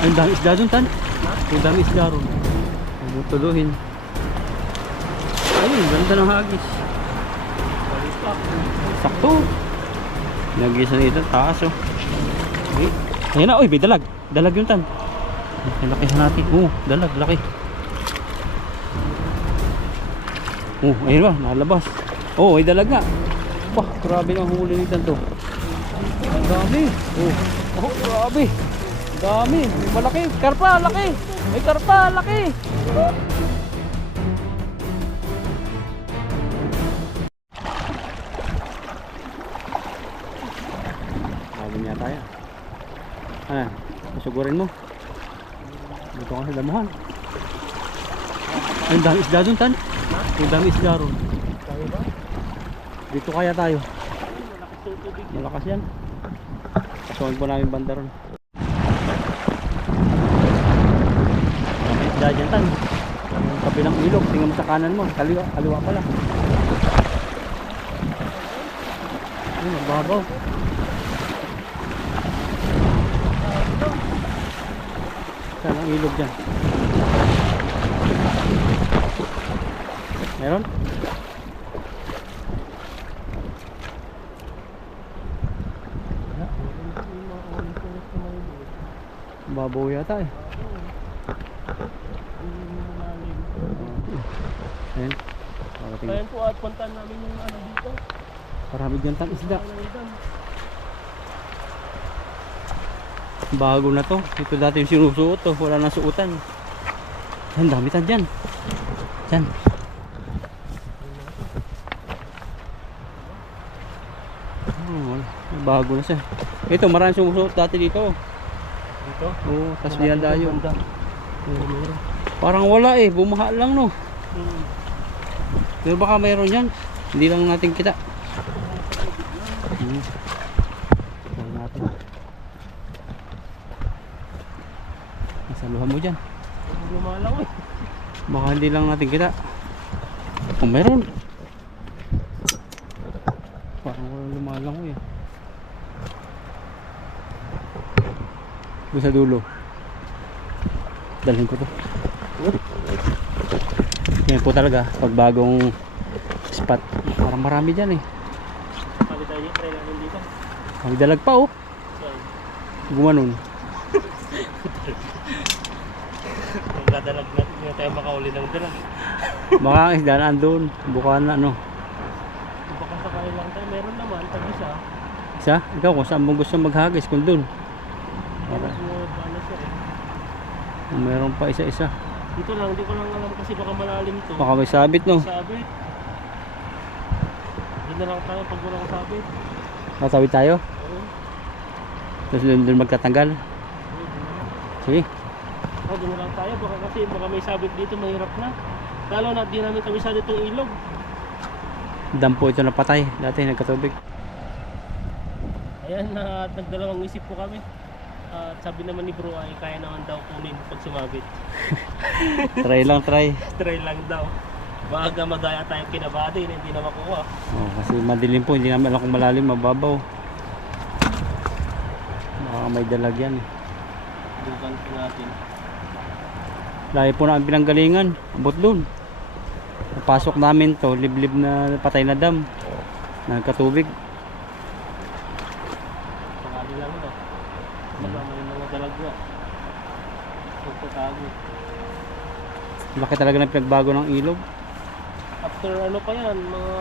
Ang dami isda dun, Tan. Ang dami isda ron. Tuluhin. Ayun, ganda ng hagis. Sakto. Nagisa nito, taas oh. Okay. Ayun na, oy, may dalag. Dalag yung Tan. Laki natin. Dalag, laki. Ayun ba, nalabas. Ay dalag nga. Wah, grabe ng huli nito to. Ang dami. Grabe. Dami. Malaki. Karpa, laki. May karpa, laki. Sabi niya tayo. Ano? Masugurin mo. Dito ka sa damuhan. Ang dami isda dun, Tan. Ang dami isda ron. Dito kaya tayo. Malakas yan. Kasuhan po namin banda ron. Dami isda dyan, Tan. Ang kabilang ilog. Tingnan mo sa kanan mo. Kaliwa pala. Ayun, magbabaw. Saan ang ilog dyan? Meron? Babaw yata eh. Ayan. Ayan po at puntahan namin yung ano dito. Marami dyan tang isda. Bago na to. Ito dati yung sinusuot to. Wala na suotan. Ayan, dami tan dyan. Dyan. Bago na siya. Ito, maraming sumusuot dati dito. Dito? Oo, tas niyadayo. Parang wala eh, bumaha lang no. Pero baka mayroon yan. Hindi lang natin kita. Natin. Nasaluhan mo dyan. Lumalaw eh. Baka hindi lang natin kita. Kung mayroon. Parang walang lumalang ko eh. Doon sa dulo. Dalhin ko to. Yan po talaga pag bagong spot. Parang marami dyan eh. Palitan niyo, try natin dito. Magdalag pa oh. Gumanon. Kung dadalag natin, hindi na tayo makauli ng dalag. Baka ang isda na andun. Bukaan na ano. Baka sakali lang tayo, meron naman, tag-isa. Isa? Ikaw kung saan mo gusto maghagis kung dun. Meron mo bala siya eh. Kung meron pa isa-isa. Dito lang, hindi ko lang alam kasi baka malalim to. Baka may sabit no. Sabit. Doon na lang tayo pag walang sabit. Tatawid tayo. Oo. Tapos doon magtatanggal. Sige. Doon na lang tayo, baka may sabit dito, mahirap na. Lalo na di namin kabisado itong ilog. Dampo ito na patay. Dati nagkatubig. Ayan, nagdalawang isip po kami. At sabi naman ni bro ay kaya naman daw kunin pag sumabit. Try lang, try. Try lang daw. Baka magaya tayong kinabati na hindi na makuha. Kasi madilim po. Hindi namin alam kung malalim, mababaw. Baka may dalag yan. Dugan po natin. Lahi po na ang pinanggalingan. Abot dun. Napasok namin to. Liblib na patay na dam. Nagkatubig. Pakali lang no. Magkama yung mga dalagwa. Pagkatago. Laki talaga ng pinagbago ng ilog. After ano pa yan, mga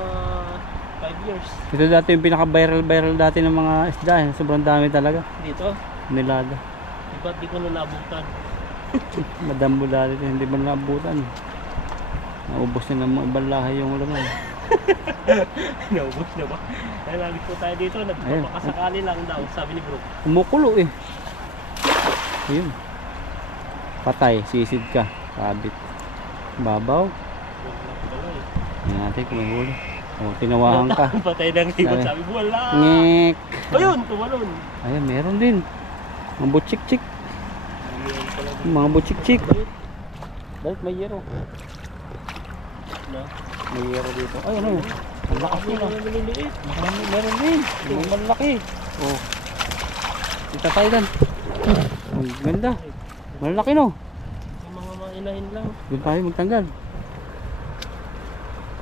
5 years. Ito dati yung pinaka-viral dati ng mga isda. Sobrang dami talaga. Dito, Nilada. iba't di ko na naabutan. Madambo dati. Hindi man naabutan. Naubos na ng mga ibang lahi yung laman. Naubos na ba? Kaya lagi po tayo dito, nagpapakasakali lang daw, sabi ni bro. Kumukulo eh. Ayun. Patay, sisid ka. Sabit. Babaw. Yan natin kung may huli. Tinawahan ka. Patay ng ibon, sabi mo, wala. Ngek. Ayun, tumalon. Ayun, meron din. Mga butchik-chik. Mga butchik-chik. Dahil may yero. No? May yero dito. Ay, ano? Ang lakas nila. Maliliit. Meron din. Yung malaki. Oh. Kita tayo dan. Ang ganda. Malalaki no. Yung mga mainahin lang. Doon tayo magtanggal.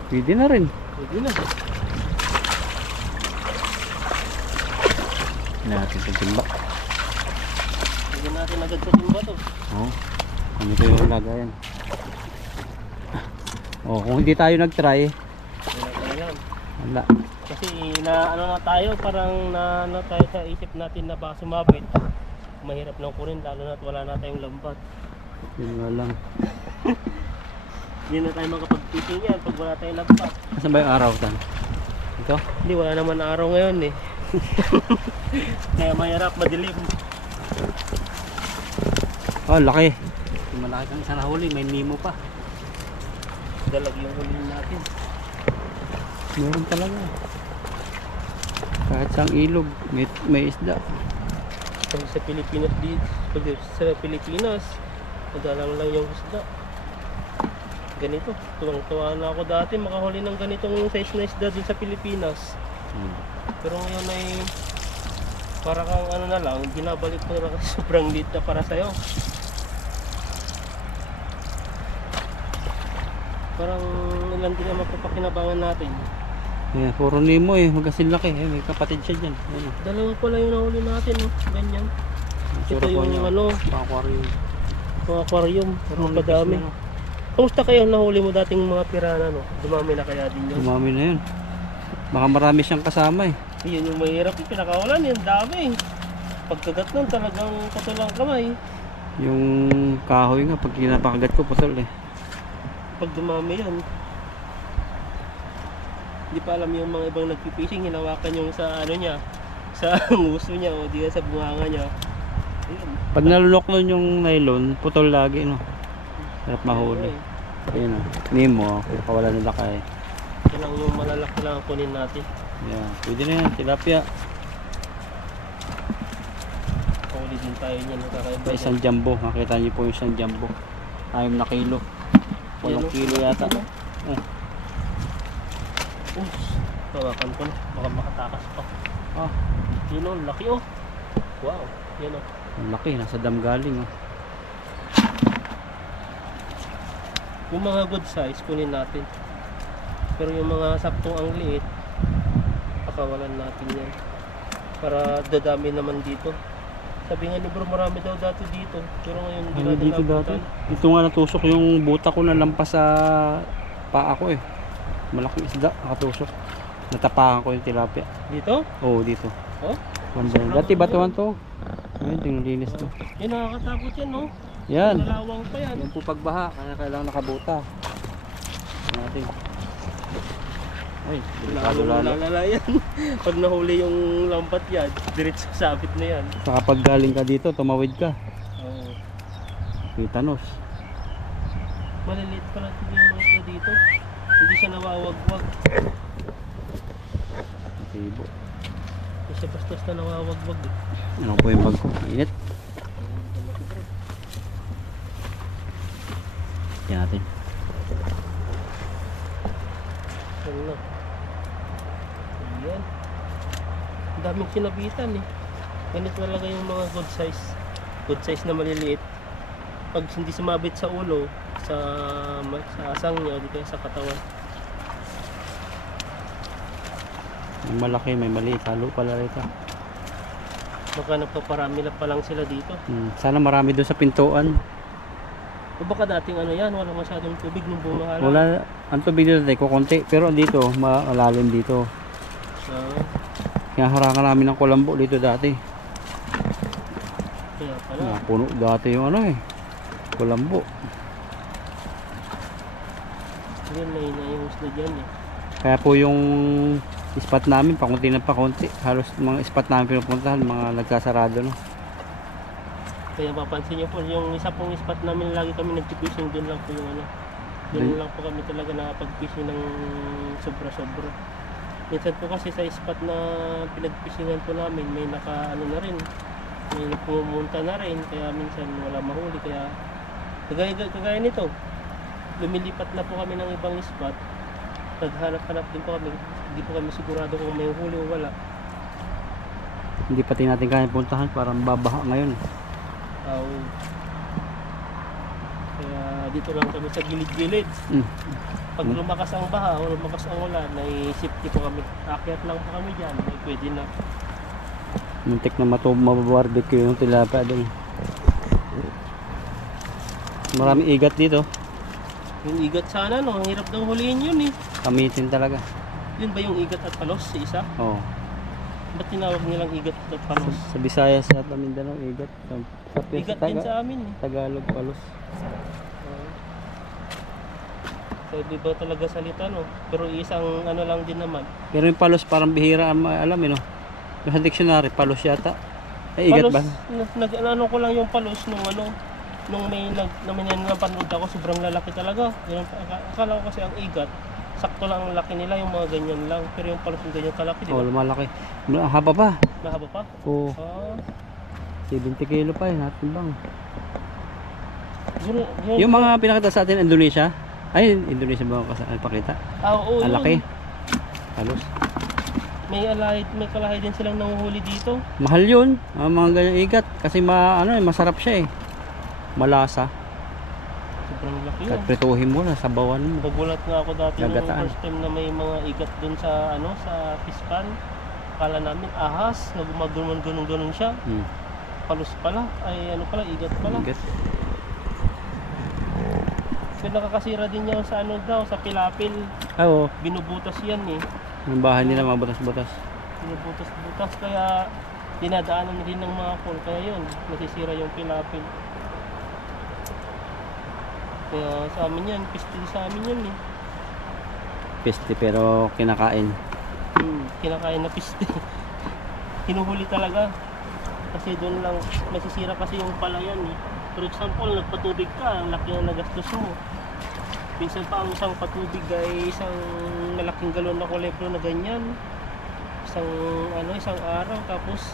Pwede na rin. Pwede na. Natin sa timba. Pwede natin agad sa timba to. Oo. Ano ito yung lagayan. Oh, kung hindi tayo nag-try, Ayan. wala. Kasi na ano na tayo, parang na ano tayo sa isip natin na baka sumabit. Mahirap ng kurin lalo na't wala na tayong lambat. Yun nga lang. Hindi na tayo makapag-fishing yan pag wala tayong lambat. Saan ba yung araw tan? Ito? Hindi, wala naman araw ngayon eh. Kaya mahirap, madilim. Oh, laki. Malaki kang isa nahuli, may nemo pa. Dalag yung huli natin. Meron talaga. Kahit sang ilog, may isda. Pag sa Pilipinas sa Pilipinas, madalang lang yung isda. Ganito, tuwang-tuwa na ako dati makahuli ng ganitong size na isda dun sa Pilipinas. Pero ngayon ay para kang ano na lang, binabalik mo na kasi sobrang liit na para sa'yo. Parang ilan din ang mapapakinabangan natin. Yeah, puro nemo eh, magkasin laki eh, may kapatid siya dyan. Ayun. Dalawa pala yung nahuli natin, no? Ganyan. Ito yung ano, aquarium. mga aquarium, mga padami. Kamusta kayo nahuli mo dating mga pirana, no? Dumami na kaya din yun? Dumami na yun. Baka marami siyang kasama eh. Yun yung mahirap, yung pinakawalan, yung dami. Pagkagat nun, talagang patulang kamay. Yung kahoy nga, pag kinapakagat ko, putol eh. Pag dumami yan. Hindi pa alam yung mga ibang nagpipishing, hinawakan yung sa ano niya, sa nguso niya o di sa bunganga niya. Ayun. Pag nalulok nun yung nylon, putol lagi no. Sarap mahuli. Ayun o, nemo, kawala nila kay. Ito lang yung malalaki lang ang kunin natin. Yeah, pwede na yan, tilapia. Pakuli din tayo niyan, nakakaiba May isang jumbo, makita niyo po yung isang jumbo. 6 na kilo. 8 kilo yata. Oh. Tawakan ko na, baka makatakas pa. Ah, Yun o, laki o. Wow, yan o. ang laki, nasa dam galing oh. Yung mga good size, kunin natin. Pero yung mga saktong ang liit, pakawalan natin yan. Para dadami naman dito. Sabi nga ni bro, marami daw dati dito. Pero ngayon hindi Ano natin dito dati? nabutan. Ito nga natusok yung buta ko na lampas sa paa ko eh. Malaking isda, nakatusok. Natapakan ko yung tilapia. Dito? Oo, dito. Oh? Dati batuhan to. Ayun, tinglinis to. Yan, nakakatakot yan, no? Yan. Nalawang pa yan. Yan po pagbaha, kaya kailangan nakabuta. Natin. Ay, delikado lalo. Lalala yan. Pag nahuli yung lambat yan, diretso sabit na yan. Saka pag galing ka dito, tumawid ka. Oo. Pitanos. Maliliit pala yung mga isda dito. Hindi siya nawawagwag. Tibo. Hindi siya basta nawawagwag. Ano po yung bag ko? Init. Yan natin. Ano? Ayan. Ang daming sinabitan eh. Ganito talaga yung mga good size. Good size na maliliit. Pag hindi sumabit sa ulo, sa asang niya, o di kaya sa katawan. May malaki, may maliit. Halo pala rito. Baka nagpaparami na pa lang sila dito. Sana marami doon sa pintuan. O baka dating ano yan, wala masyadong tubig nung bumahala. Wala, ang tubig dito tayo kukunti. Pero dito, malalim dito. Kaya harangan namin ng kulambo dito dati. Kaya pala. Puno dati yung ano eh. Kulambo. Yan, may yung isda dyan eh. Kaya po yung spot namin, pakunti na pakunti. Halos mga spot namin pinupuntahan, mga nagkasarado no. Kaya mapansin nyo po, yung isa pong spot namin, lagi kami nag-fishing, doon lang po yung ano. Doon lang po kami talaga nakapag-fishing ng sobra-sobra. Minsan po kasi sa spot na pinag-fishingan po namin, may naka ano na rin. May pumunta na rin, kaya minsan wala mahuli. Kaya kagaya nito, lumilipat na po kami ng ibang spot. Naghanap-hanap din po kami. Hindi po kami sigurado kung may huli o wala. Hindi pati natin kaya puntahan, parang babaha ngayon. dito lang kami sa gilid-gilid. Pag lumakas ang baha o lumakas ang ulan, ay safety po kami. Akyat lang po kami dyan, ay pwede na. Muntik na mababarbecue yung tilapia doon. Maraming igat dito. Yung igat sana, no? Ang hirap daw huliin yun eh. Kamitin talaga. Yun ba yung igat at palos sa isa? Oo. Ba't tinawag nilang igat at palos? Sa Visayas at Mindanao, igat. Sa Igat din sa amin eh. Tagalog, palos. So, di ba talaga salita, no? Pero isang ano lang din naman. Pero yung palos parang bihira ang alam eh, no? Yung sa dictionary, palos yata. Ay, igat Palos, ba? ano ko lang yung palos nung ano, nung may napanood ako, sobrang lalaki talaga. Yun, akala ko kasi ang igat, sakto lang ang laki nila, yung mga ganyan lang. Pero yung palos yung ganyan kalaki, di Oo, ba? lumalaki. Haba pa. Mahaba pa? Oo. Ah, 70 kilo pa eh, natin bang. yun, Yung mga pinakita sa atin, Indonesia. Ay, Indonesia ba ang pakita? oo, Ang yun. laki. Palos. May kalahi din silang nanguhuli dito. Mahal yun, ang mga ganyang igat. Kasi masarap siya eh. Malasa. Sobrang laki yun. At prituhin mo na, sabawan mo. Nagulat nga ako dati nung Gagataan. first time na may mga igat dun sa ano sa fish pan. Akala namin ahas, na gumagano'n siya. Palos pala, ay ano pala, igat pala. Igat. So nakakasira din yan sa ano daw, sa pilapil. Oo. Binubutas yan eh. Yung bahay nila mga butas-butas. Binubutas-butas, kaya dinadaanan rin ng mga call. Kaya yun, nasisira yung pilapil. Kaya sa amin yan, piste sa amin yan eh. Peste pero kinakain. Kinakain na piste. Hinuhuli talaga. Kasi doon lang, masisira kasi yung palayan eh. For example, nagpatubig ka, ang laki na nagastos mo. Minsan pa ang isang patubig ay isang malaking galon na kolektor na ganyan. Isang araw, tapos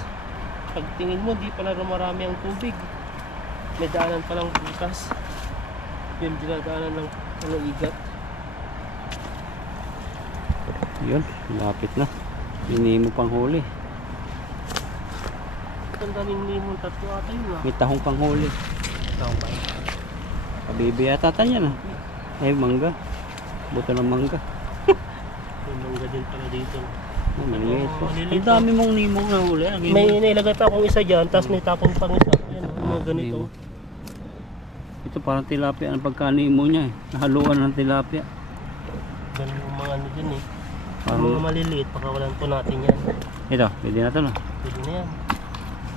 pagtingin mo, di pala marami ang tubig. May daanan palang butas. Yun, dinadaanan ng igat. Yun, lapit na. Hindi mo pang huli. Ang daming limon, tatlo ata yun ah. May tahong pang huli. Tahong ba? Kabibi yata tanya na. Ay, mangga. Buto ng mangga. May mangga din pala dito. Oh, maliit. Maliliit. Ang dami mong nimong na huli. May nailagay pa akong isa dyan, tapos may tapong pang isa. Ayan, mga ganito. Nemo. Ito parang tilapia ang pagkanimo niya eh. Nahaluan ng tilapia. Ganun yung mga ano dyan eh. Yung Parang, mga maliliit, pakawalan po natin yan. ito, pwede na ito no. Pwede na yan.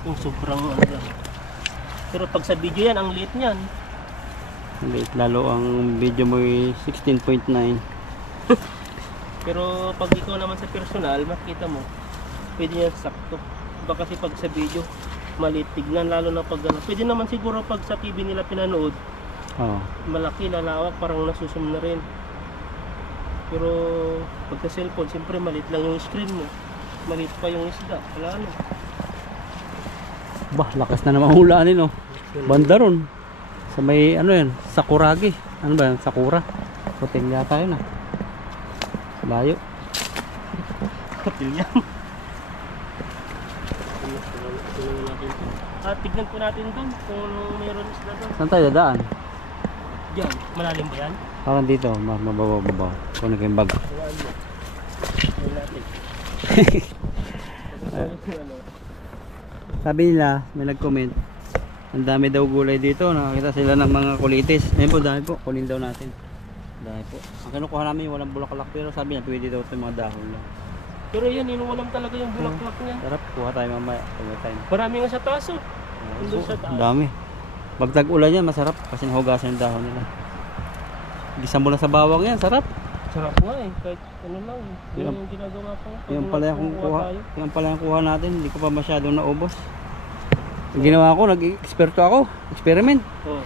Yung sobrang ano lang. Pero pag sa video yan, ang liit niyan. Maliit lalo ang video mo ay 16.9. Pero pag ikaw naman sa personal, makita mo, pwede yan sakto. Iba kasi pag sa video, maliit tignan, lalo na pag ano. Pwede naman siguro pag sa TV nila pinanood, Oo. malaki, lalawak, parang nasusum na rin. Pero pag sa cellphone, siyempre maliit lang yung screen mo. Maliit pa yung isda, wala ano. Bah, lakas na naman hulanin no. Banda ron. Sa may ano yan, Sakuragi. Ano ba yan? Sakura. Hotel yata yun ah. Layo. Hotel yan. Tignan po natin doon kung mayroon isla doon. Saan tayo dadaan? Diyan, malalim ba yan? Parang dito, mababaw. Kung naging bag. Huwaan mo. Huwaan natin. Sabi nila, may nag-comment. Ang dami daw gulay dito. Nakakita sila ng mga kulitis. Ayun po, dami po. Kunin daw natin. Dami po. Ang kinukuha namin, walang bulaklak. Pero sabi niya, pwede daw ito yung mga dahon lang. Pero yan, inuwalam talaga yung bulaklak niya. Sarap, kuha tayo mamaya. Time. Marami nga sa taas oh. Nandun sa taas. Ang dami. Pag tag-ulan yan, masarap. Kasi nahugasan yung dahon nila. Gisa mo lang sa bawang yan, sarap. Sarap nga eh. Kahit ano lang. Yun yung ginagawa ko. Yung pala yung kuha. Yung pala yung kuha natin. Hindi ko pa masyadong naubos. Yung ginawa ko, nag-eksperto ako. Experiment. Oh.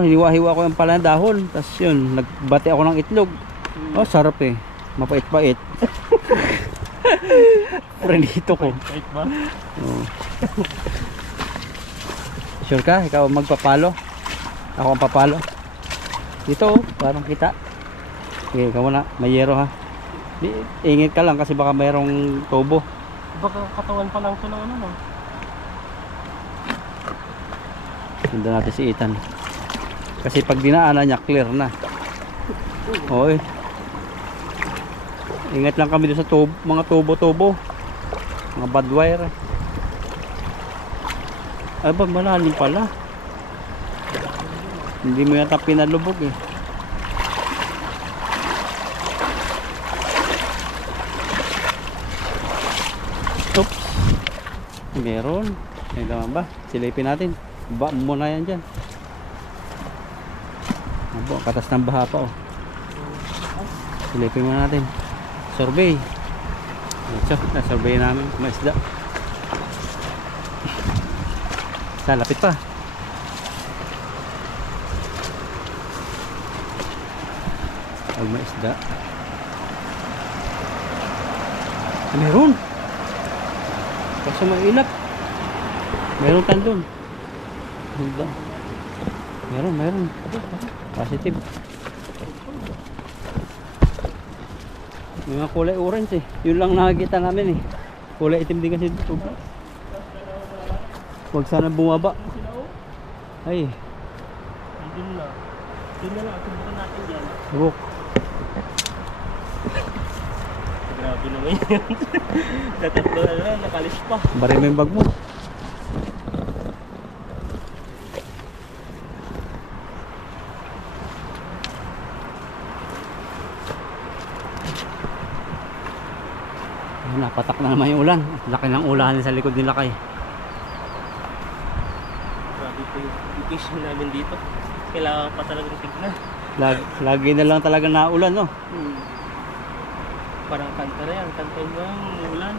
Hiwa-hiwa ko yung pala ng dahon. Tapos yun, nagbati ako ng itlog. Oh, sarap eh. Mapait-pait. Prenito ko. Kahit ba? Oh. Sure ka? Ikaw magpapalo? Ako ang papalo? Dito oh, parang kita. Sige, ikaw muna. May yero ha. Ingit ka lang kasi baka mayroong tubo. Baka katawan pa lang ito ng ano no? Sundan natin si Ethan. Kasi pag dinaanan niya, clear na. Oy. Ingat lang kami doon sa mga tubo-tubo. Mga bad wire. Ay ba, malalim pala. Hindi mo yata pinalubog eh. Oops. Meron. May naman ba? Silipin natin. Ba muna yan dyan. Abo, katas ng baha pa oh. Silipin muna natin. Survey. Ito, na-survey namin. Maisda. Lapit pa. Pag maisda. Meron. Kasi mailap. Meron tandon. Meron. Positive. May mga kulay orange eh. Yun lang nakikita namin eh. Kulay itim din kasi dito. Huwag sana bumaba. Ay. Doon na. Doon na lang. Tubukan natin dyan. Buk. Grabe naman yan. Tatatlo na lang. Nakalis pa. Bari mo yung bag mo. Napatak na naman yung ulan. Laki ng ulan sa likod nila kay. Grabe po yung vacation namin dito. Kailangan pa talagang tignan. Lagi na lang talaga naulan, no? Parang kanta na yan. Kanta yung ulan.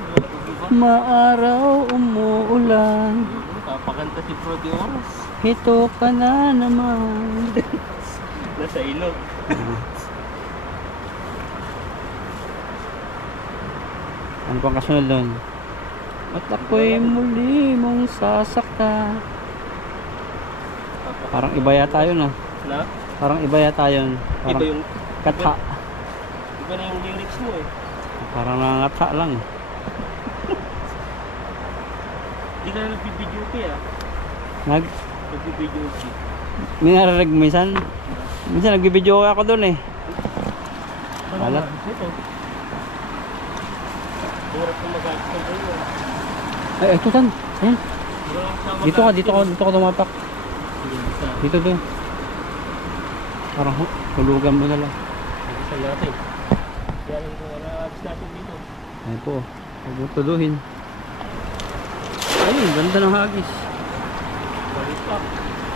Maaraw umuulan. Papakanta si Brody Oras. Ito ka na naman. Nasa ilog. Ano pang kasunod doon? At ako'y muli mong sasaktan. Parang iba yata yun ah. Na? Parang iba yata yun. Parang Iba yung... katha. Iba na yung lyrics mo eh. Parang nangatha lang. Hindi ka na nagbibidyo ah. Nagbibidyo May narinig minsan. Minsan nagbibideo ako doon eh. Wala. Ito. Hirap ko mag-aagos ng kayo. Ay, ito tan. Ayan. Dito ka tumapak. Dito doon. Parang hulugan mo na lang. Agisan natin. Yan ang agos natin dito. Ayan po. Huwag mo tuduhin. Ay, ganda ng hagis. Balik pa.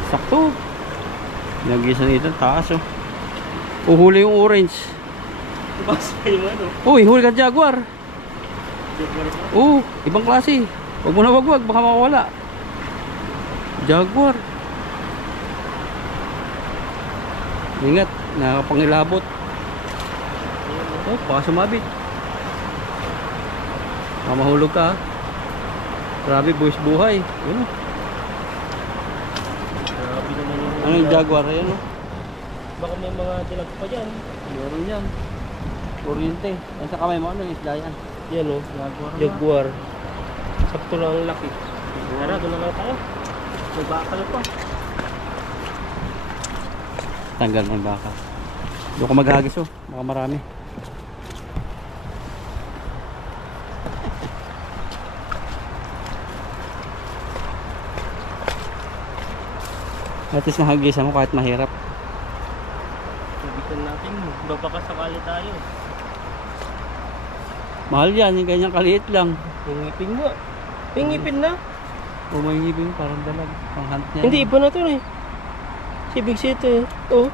Sakto. Nagisan ito, taas oh. Uhuli yung orange. Basta yung ano. Uy, huli ka jaguar. Ibang klase. Huwag mo na wagwag, baka makawala. Jaguar. Ingat, nakapangilabot. Baka sumabit. Baka mahulog ka. Grabe, buwis buhay. Yun. Grabe naman yung... Ano yung jaguar? Ayan oh. Baka may mga dilag pa dyan. Meron yan. Oriente. Yan sa kamay mo, ano yung isda yan? Yan o. Jaguar. Jaguar. Sakto lang ang laki. Tara, doon na lang tayo. May bakal pa. Tanggal mo yung baka. Doon ko maghagis oh. Baka marami. At least nahagisan mo kahit mahirap. Sabitan natin. Baka sakali tayo. Mahal yan, yung ganyang kaliit lang. Yung ngipin mo. Yung ngipin na. O may ngipin, parang dalag. Pang hunt niya. Hindi, iba na to eh. Si Big City eh. Oh.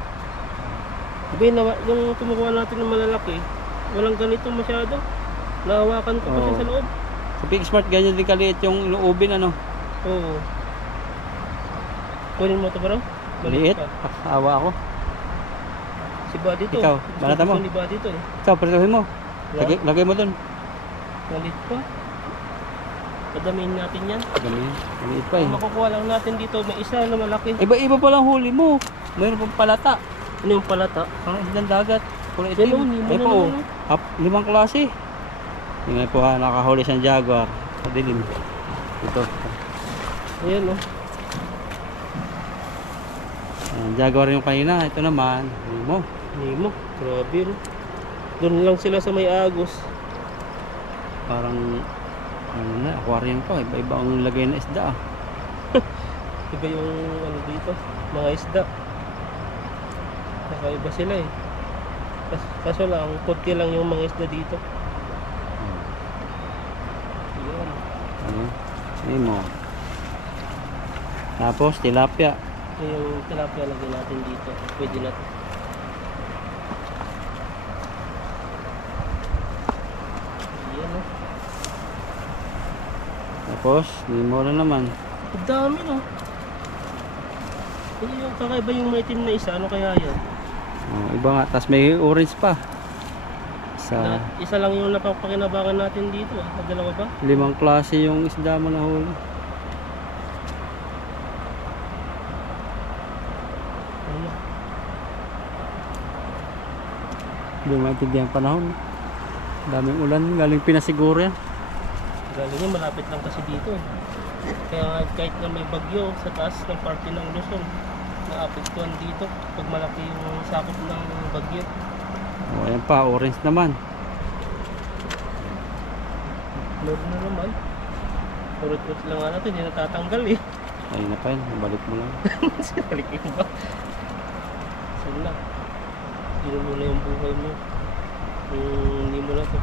Iba yung tumukuha natin ng malalaki. Walang ganito masyado. Nahawakan ko pa siya Oo. sa loob. Sa Big Smart, ganyan din kaliit yung inuubin ano. Oo. Kunin mo ito bro? Maliit. Awa ako. Si Buddy to. Ikaw, Gusto balata mo. ni Buddy to eh. Ikaw, prituhin mo. Lagay mo dun. Malit pa. Padamihin natin yan. Maliit pa eh. Ang makukuha lang natin dito, may isa na malaki. Iba-iba pa lang huli mo. Mayroon pang palata. Ano yung palata? Parang isdang dagat. Kulay Yan itim. o, lima Ay na po oh. naman, 5 klase. Tingnan po ha, nakahuli siyang jaguar. Sa dilim. Ito. Ayan o. Jaguar yung kanina. Ito naman. Nemo. Nemo, grabe no. Doon lang sila sa may Agos. Parang ano na, aquarium pa. Iba-iba ang lagay na isda ah. Iba yung ano dito, mga isda. Nakaiba sila eh. Kaso lang, konti lang yung mga isda dito. Yan. Ano? Nemo. Tapos tilapia. Yung tilapia lagyan natin dito. Pwede na. Yan oh. Tapos Nemo na naman. Ang dami no. Ano yung kakaiba yung maitim na isa? Ano kaya yan? Oh, iba nga. Tapos may orange pa. Isa lang yung napapakinabangan natin dito ah. Dalawa ba? 5 klase yung isda mo na huli. Ano? Hindi maintindihan panahon. Daming ulan. Galing pinasiguro yan. Galing yun, malapit lang kasi dito eh. Kaya kahit na may bagyo sa taas ng parte ng Luzon, naapektuhan dito pag malaki yung sakop ng bagyo. O ayan pa, orange naman. Load na naman. Urot-urot lang nga natin, hindi natatanggal eh. Ayun na pa yun, balik mo lang. Sinalik yung ba? Saan na? Sino mo na yung buhay mo? Hindi mo na to.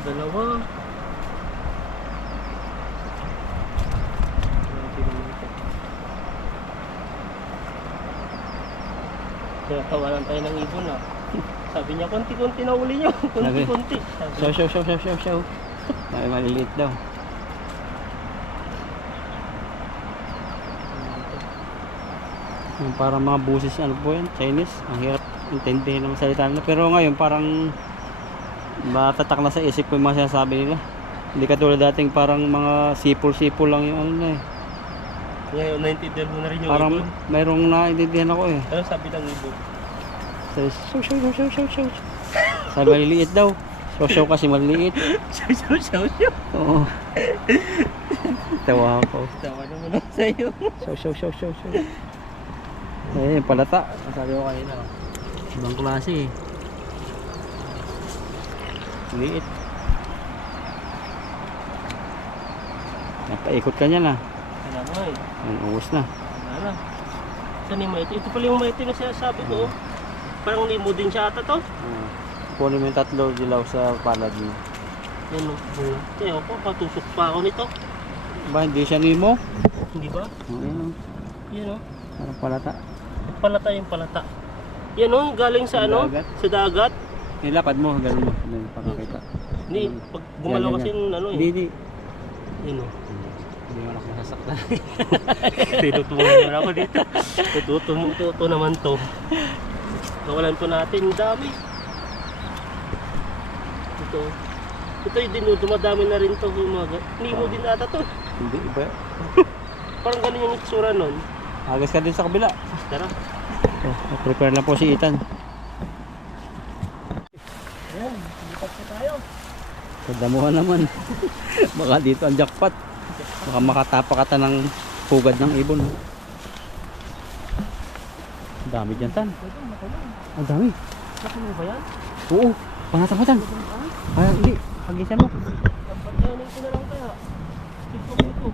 Dalawa. Grabe naman ito. Tinatawanan tayo ng ibon ah. Sabi niya, konti-konti na uli nyo. Konti-konti. Show. Ay, maliliit daw. Yung parang mga busis, ano po yan, Chinese. Ang hirap intindihin ng salita nila. Pero ngayon parang matatak na sa isip ko yung mga sinasabi nila. Hindi katulad dating parang mga sipol-sipol lang yung ano na eh. Ngayon, naintindihan mo na rin yung Parang ibon. mayroong naintindihan ako eh. Ano sabi ng ibon? Show. Sabi maliliit daw. Show kasi maliliit. Show. Oo. Tawa ako. Tawa naman ako sa'yo. Show. Eh, palata. Sabi ko kanina. Ibang klase eh. Liit. Napaikot ka niya na. Kaya nga eh. Ang ubos na. Wala na. Saan yung maitim? Ito pala yung maitim na sinasabi ko. Oh. Parang limo din siya ata to. Kunin mo yung 3 dilaw sa palad mo. Yan o. Kaya ako, patusok pa ako nito. Ba, hindi siya nimo? Hindi ba? Ayan. Yan o. Parang palata. Palata yung palata. Yan o, galing sa ano? Dagat. Sa dagat. Nilapad mo, ganun mo. Ganun, pakakita. Hindi, pag gumalaw kasi yung ano eh. Hindi. Yan o. Hindi mo ako masasaktan. Tinutuwa naman ako dito. Tututo naman to. Nawalan po natin, dami. Ito yung dumadami na rin to. Hindi mo din ata to. Hindi, iba. Parang ganun yung itsura nun. Agas ka din sa kabila. Tara. Oh, prepare na po si Ethan. Ayan, lipat po tayo. Kadamuhan naman. Baka dito ang jackpot. Baka makatapa ka ng pugad ng ibon. Ang dami dyan, Tan. Ang dami. Laki mo ba yan? Oo, pangatap mo, Tan. Ay, hindi. Pagisan mo. Pagpapayanin ko na lang kaya. Tigpag ito.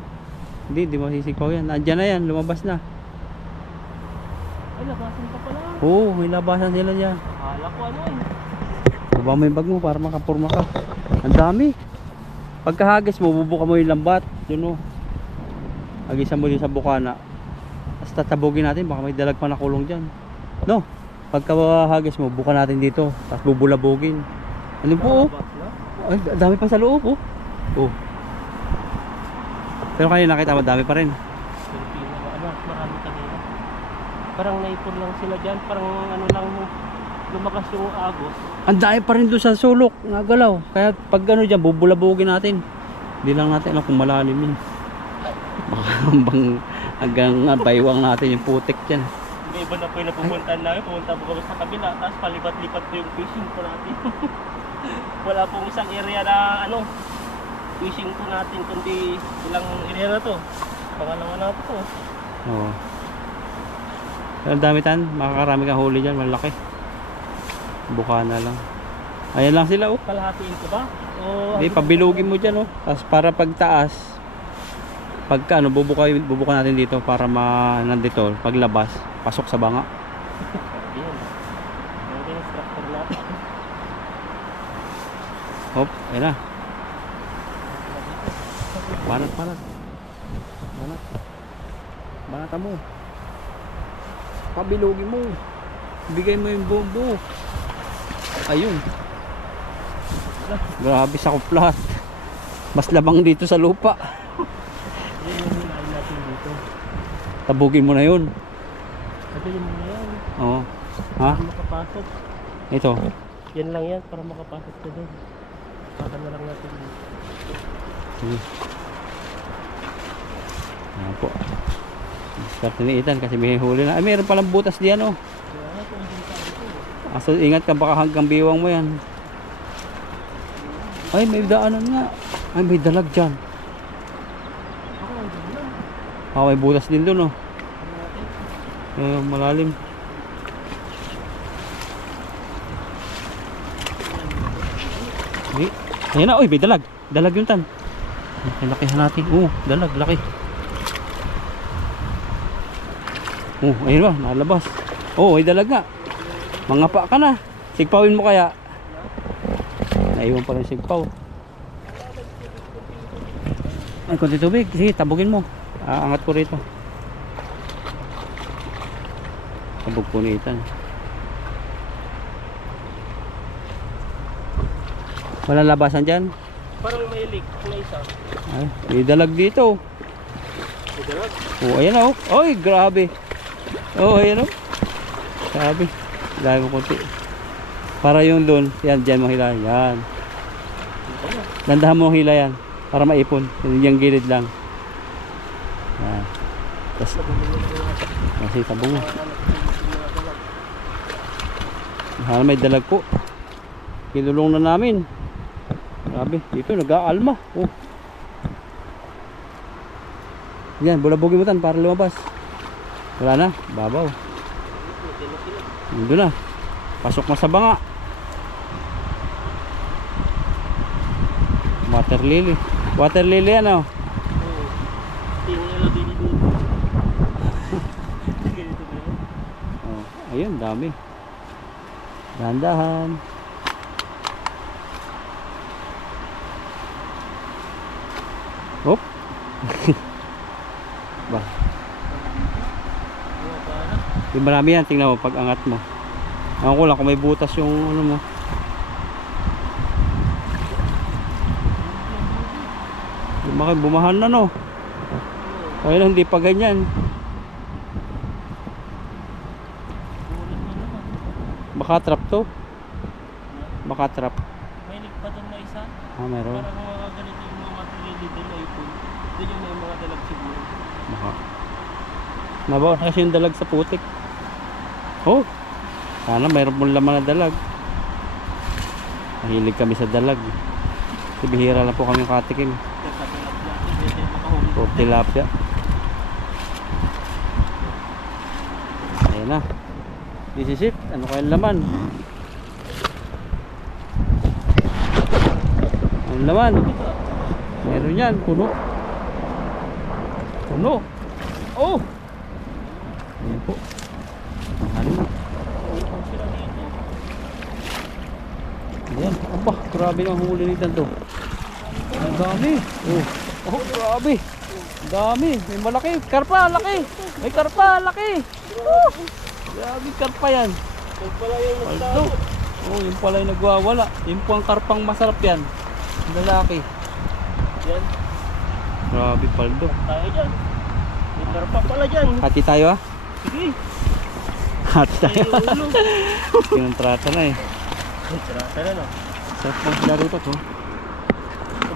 Hindi masisikaw yan. Nandiyan na yan, lumabas na. Ay, labasin pa pala. Oo, may labasan sila dyan. Akala ko ano eh. Baba mo yung bag mo para makapurma ka. Ang dami. Pagkahagis mo, bubuka mo yung lambat. Yun o. Hagisan mo din sa bukana. Tapos tatabugin natin, baka may dalag pa na kulong dyan. No? Pagkahagis mo, buka natin dito. Tapos bubulabugin. Ano po oh? Labas na? Ay, dami pa sa loob oh. Oh. Pero kanina nakita mo, dami pa rin. Pilipino ba? Ano, marami kanina. Parang naipon lang sila dyan. Parang ano lang, lumakas yung agos. Ang dami pa rin doon sa sulok, nagalaw. Kaya pag ano dyan, bubulabugin natin. Hindi lang natin alam kung malalim yun. Baka hanggang baywang natin yung putik dyan. May iba na po yung napupuntahan namin. Pumunta po kami sa kabila. Tapos palipat-lipat po yung fishing po natin. Wala pong isang area na ano, fishing po natin. Kundi ilang area na to. Pangalawa na to. Oo. Pero ang dami tan, makakarami kang huli dyan, malaki. Bukana lang. Ayan lang sila oh. Kalahatiin ko ba? O Hindi, pabilugin mo dyan oh. Tapos para pagtaas, pagka ano, bubuka natin dito para nandito, paglabas, pasok sa banga. Ayan. Ayan yung instructor natin. Hop, ayan na. Banat. Banata mo. Pabilugin mo. Bigay mo yung buo. Ayun. Grabe sa kuplat. Mas labang dito sa lupa. Ayan yung hinahin natin dito. Tabugin mo na yun. Pagkain mo na yan. Oo. Ha? Para makapasok. Ito. Yan lang yan para makapasok ka doon. Paka na lang natin dito. Sige. Ayan po. Start ni Ethan kasi may huli na. Ay, meron palang butas diyan oh. Kaya nga kung hindi sabi ko. Aso, ingat ka baka hanggang biwang mo yan. Ay, may daanan nga. Ay, may dalag dyan. Ako lang dyan lang. Ah, may butas din dun oh. Ano natin? Malalim. Ay, ayan na, oy, may dalag. Dalag yun tan. Ay, lakihan natin. Dalag, laki. Ayun ba, nalabas. May dalag nga. Mangapa ka na. Sigpawin mo kaya. Naiwan pa rin sigpaw. Ay, konti tubig. Sige, tabugin mo. Angat ko rito. Tabog po ni Ethan. Wala labasan dyan? Parang may leak na isa. Ay, may dalag dito. May dalag? Ayan o. Oy, grabe. Ayan o. Grabe. Dahil mo konti. Para yung doon, yan, dyan mo hila. Yan. Dandahan mo hila yan. Para maipon. Yung gilid lang. Yan. Tapos, kasi tabong mo. Sana may dalag po. Kilulong na namin. Grabe, dito nag-aalma. Yan, bulabugin mo tan para lumabas. Wala na, babaw. Doon na. Pasok na sa banga. Water lily. Water lily yan oh. Yung nalagay ni doon. Ganito ba yun? Ayun, dami. Dahan-dahan. Hop. Ba. Yung marami yan, tingnan mo pag angat mo. Ako lang kung may butas yung ano mo. Bumahan na no. Kaya lang hindi pa ganyan. Baka trap to. Baka trap. May leak pa doon na isa. Meron. Parang mga ganito yung mga material dito na ipon. Doon yung may mga dalag siguro. Baka. Nabawa na kasi yung dalag sa putik. Sana mayroon mong laman na dalag. Mahilig kami sa dalag. Kasi bihira lang po kami katikim. Puro tilapia. Ayan na. This is it. Ano kayang laman? Ang laman. Meron yan. Puno. Ayan po. Ano na? Ayan. Aba, grabe ang huli nito to. Ang dami. Grabe. Ang dami. May malaki. Karpa, laki. May karpa, laki. Grabe karpa yan. Yung pala yung Paldo. Yung pala yung nagwawala. Yung po ang karpang masarap yan. Lalaki. yan. Grabe paldo. Tayo dyan. May karpa pala dyan. Hati tayo ah. Sige. Hati tayo. Ay, ulo. Kinontrata na eh. Sarata na no. Sarap ng sila rito to.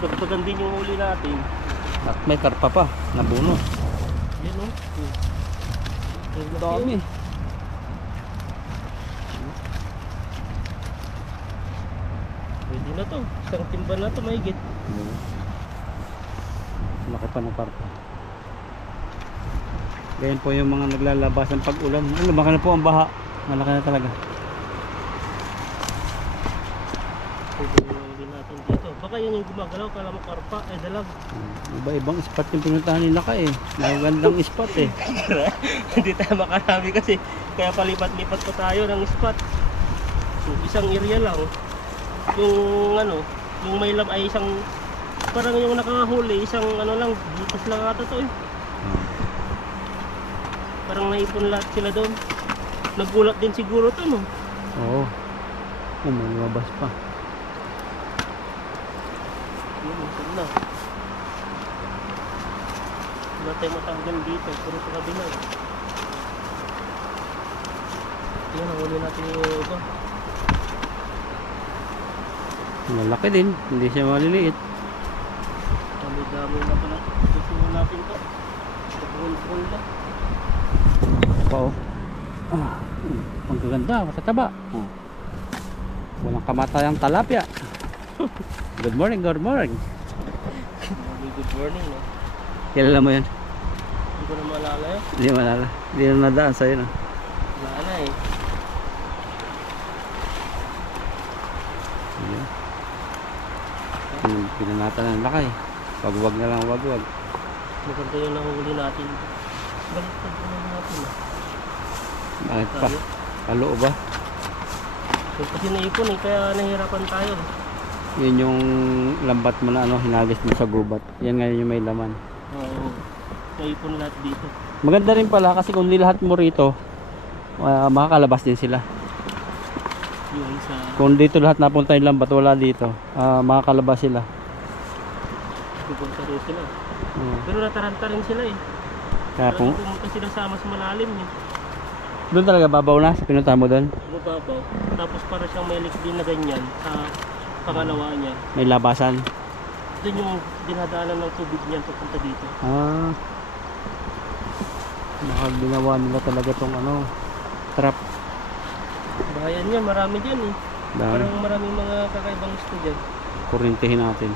Pagdagan din yung uli natin. At may karpa pa. Nabuno. Yan o. Ang dami. Pwede na to. Isang timba na to mahigit. Laki pa ng karpa. Ganyan po yung mga naglalabasan pag ulan. Lumaki na po ang baha. Malaki na talaga. Pwede natin dito. Baka yun yung gumagalaw, kala mo karpa, dalag. Iba-ibang spot yung pinuntahan nila ka eh. Magandang spot eh. Hindi tayo makarami kasi kaya palipat-lipat pa tayo ng spot. So, isang area lang. Yung ano, yung may lam ay isang parang yung nakahuli, isang ano lang, butas lang ata to eh. Parang naipon lahat sila doon. Nagulat din siguro to, no? Oo. May lumabas pa. Na. Wala tayo matanggal dito, puro sa kabila. Yan, huli natin yung iba. Malaki din. Hindi siya maliliit. Dami-dami na pala. Susunod natin to. Buhol-buhol na. Pa oh. Ang gaganda, matataba. Walang kamatayang talapia. Good morning, good morning. Good morning, no? Kilala mo yan? Hindi ko na maalala yun. Hindi malala. Hindi na nadaan sa'yo na. Wala na eh. Ayan. Pinanatan ng lakay. Wag-wag na lang, wag-wag. Maganda yung nahuli natin. Baliktad na lang natin. Bakit pa? Halo ba? So, kasi naipon eh, kaya nahirapan tayo. Yun yung lambat mo na ano, hinagis mo sa gubat. Yan ngayon yung may laman. Oo. Naipon lahat dito. Maganda rin pala kasi kung nilahat mo rito, makakalabas din sila. Yun sa... Kung dito lahat napunta yung lambat, wala dito, makakalabas sila. Pupunta rin sila. Oo. Pero nataranta rin sila eh. Kaya Pero kung pumunta sila sa mas malalim eh. doon talaga babaw na, sa pinunta mo doon, Mababaw. Tapos para siyang may leak din na ganyan sa pangalawa niya. may labasan. Doon yung dinadaanan ng tubig niyan papunta dito. Baka ginawa nila talaga tong ano, trap. Bahayan niya, marami dyan eh. Dahil Parang maraming mga kakaibang gusto dyan. kurintihin natin.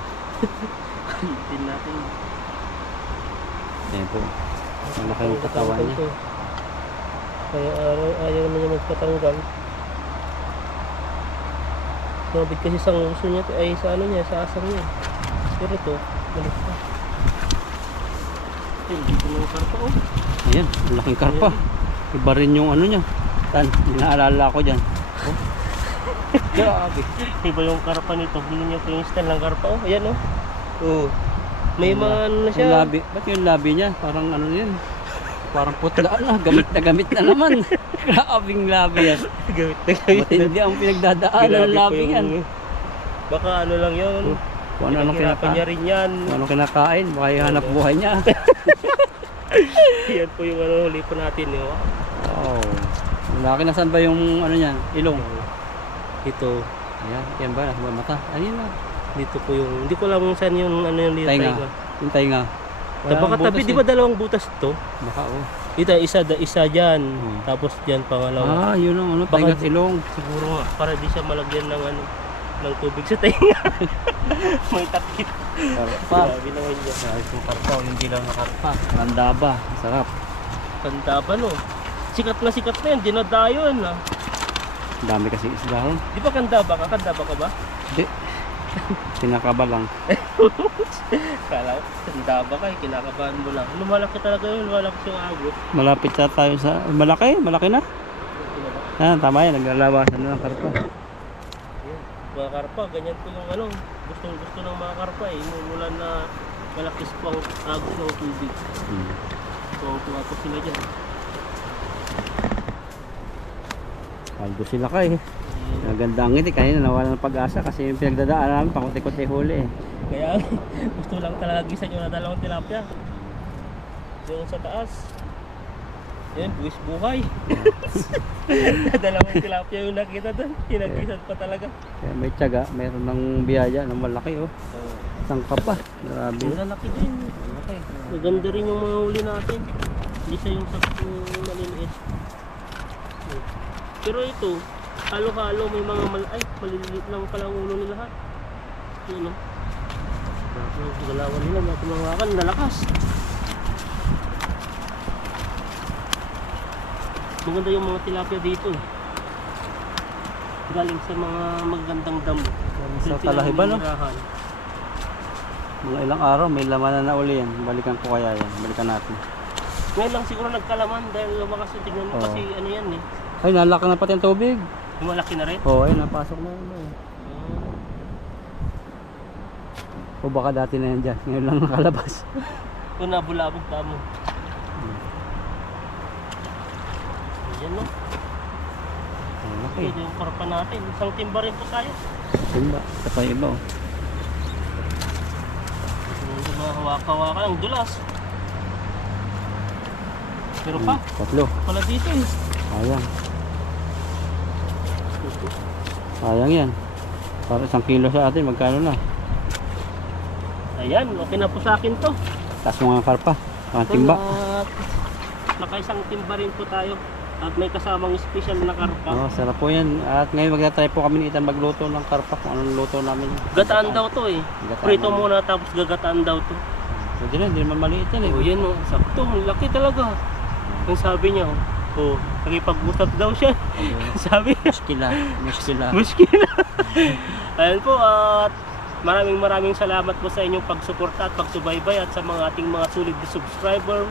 Hitin natin. Ayan po. Malaki yung katawan niya. To. Kaya ayaw naman niya magpatanggal. Mabit kasi sa uso niya ay sa ano niya, sa asang niya. Pero ito, balik pa. Hindi ko ng karpa oh. Ayan, malaking karpa. Iba rin yung ano niya. Tan, inaalala ko dyan. Oh. Grabe. Iba yung karpa nito. Hindi niya po yung style ng karpa oh. Ayan oh. Oh. May mga ano na siya. Yung labi, ba't yung labi niya? Parang ano yun? Parang putla na, gamit na naman. Grabing labi yan. Gamit na gamit. Matindi ang pinagdadaan ng labi yan. Baka ano lang yun. Kung ano Pinaghirapan niya rin yan. Kung ano kinakain, baka hanap buhay niya. Yan po yung ano, huli po natin. Oh. Malaki na, saan ba yung ano niyan? Ilong? Ito. Ayan, yan ba? Nasa mata? Ayun na. Dito po yung, hindi ko alam kung saan yung ano yung dito. Tainga. Yung tainga. Baka tabi, di ba dalawang butas to? Baka oh. Ito, isa dyan. Tapos dyan pangalawa. Yun ang ano, Baka- tainga at ilong. Siguro nga, para di siya malagyan ng ano, ng tubig sa tainga. May takip. Karpa. Grabe naman yan. Ayos yung karpa, hindi lang na karpa. Landaba, sarap. Tanda ba no? Sikat na yan, dinadayon ah. Ang dami kasi isda ron. Di ba kandaba ka? Kandaba ka ba? Hindi. Pinakaba lang. Kala ko, kandaba ka, kinakabahan mo lang. Lumalaki talaga yun, lumalaki yung agos. Malapit sa tayo sa... Malaki na. Tama yan, naglalabasan na ng karpa. Mga karpa, ganyan po yung ano, gustong gusto ng mga karpa eh. Mula na malaki po ang agos ng tubig. So, tuwa po sila dyan. Kaldo sila kay. Maganda ang ngiti. Kanina nawala ng pag-asa kasi yung pinagdadaan namin pakunti-kunti huli eh. Kaya gusto lang talaga gisa nyo na dalawang tilapia. Yung sa taas. Yan, buwis buhay. Dalawang tilapia yung nakita doon. Hinagisan pa talaga. Kaya may tiyaga, mayroon ng biyaya ng malaki oh. Sangka pa. Grabe. Yung lalaki din. Malaki. Maganda rin yung mga huli natin. Hindi siya yung sakto maliliit. Pero ito, halo-halo may mga maliliit lang pala ang ulo nila ha. Yun o. Galawan nila, mga tumawakan, nalakas. Maganda yung mga tilapia dito eh. Galing sa mga magagandang damo. Sa Dito Talahiban, no? nanirahan. Mga ilang araw, may laman na uli yan. Balikan ko kaya yan. Balikan natin. Ngayon lang siguro nagkalaman dahil lumakas yung tignan mo Oo. kasi ano yan eh. Ay, nalaki na pati ang tubig. Yung malaki na rin. Oo, ayun, napasok na yun. O baka dati na yan dyan. Ngayon lang nakalabas. Kung nabulabog ka mo. Ayan no. Okay. Ito yung karpa natin. Isang timba rin po tayo. Timba. Ito pa yung iba, oh. Yung mga hawaka-hawaka ang dulas. Pero pa, Tatlo. pala dito eh. Sayang. Sayang yan. Para 1 kilo sa atin, magkano na? Ayan, okay na po sa akin to. Taas mo nga karpa. Mga timba. At nakaisang timba rin po tayo. At may kasamang special na karpa. Oo, sarap po yan. At ngayon magta-try po kami ni Ethan magluto ng karpa. Kung anong luto namin. Gataan daw to eh. Gataan Prito namin. muna tapos gagataan daw to. Pwede na, hindi naman maliit yan eh. Oh, yan oh, sakto. Ang laki talaga. Ang sabi niya, oh, nakipag-usap daw siya. Sabi niya, Muskila. Muskila. muskila. Ayan po, at maraming salamat po sa inyong pagsuporta at pagsubaybay at sa mga ating mga sulit na subscriber,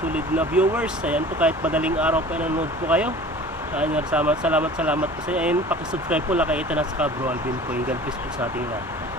sulit na viewers. Ayan po, kahit madaling araw pa nanonood po kayo. Ayan, salamat po sa inyo. Ayan, pakisubscribe po lang kay Ethan at saka Bro Alvin po. Ingat peace po sa ating lahat.